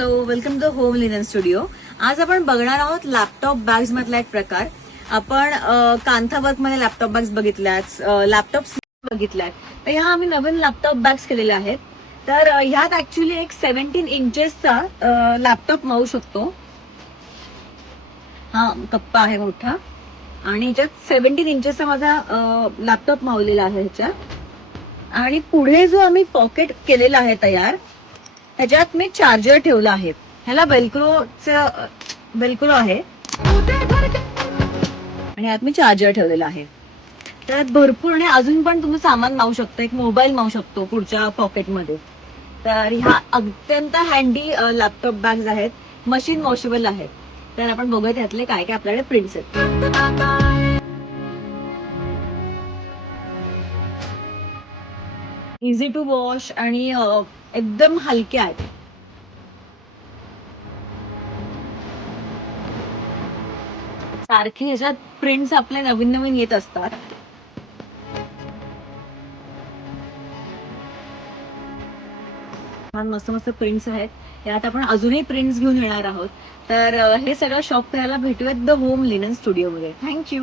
Hello, welcome to home linen studio. आज आपण बघणार आहोत लॅपटॉप बॅग्स मधला एक प्रकार. आपण कांथा वर्क मध्ये लॅपटॉप बॅग्स बघितल्यात, लॅपटॉप बघितल्यात. तर ह्या आम्ही नवीन लॅपटॉप बॅग्स केलेल्या आहेत. तर ह्यात ऍक्च्युली एक 17 इंचेसचा लॅपटॉप मावू शकतो. हा कप्पा आहे मोठा आणि ह्याच्यात 17 इंचेसचा माझा लॅपटॉप मावलेला आहे ह्याच्यात. आणि पुढे जो आम्ही पॉकेट केलेला आहे तयार, ह्याच्यात मी चार्जर ठेवला आहे. ह्याला वेल्क्रो आहे आणि यात मी चार्जर ठेवलेला आहे. त्यात भरपूर आणि अजून पण तुम्ही सामान मावू शकता. एक मोबाईल मावू शकतो पुढच्या पॉकेटमध्ये. तर ह्या अत्यंत हँडी लॅपटॉप बॅग्स आहेत. मशीन वॉशेबल आहेत. तर आपण बघूया त्यातले काय काय आपल्याकडे प्रिंट्स आहेत. इझी टू वॉश आणि एकदम हलके आहेत. सारखे ह्याच्यात प्रिंट्स आपले नवीन नवीन येत असतात. छान मस्त मस्त प्रिंट्स आहेत. यात आपण अजूनही प्रिंट्स घेऊन येणार आहोत. तर हे सगळं शॉप करायला भेटूयात द होम लिनन स्टुडिओ मध्ये. थँक्यू.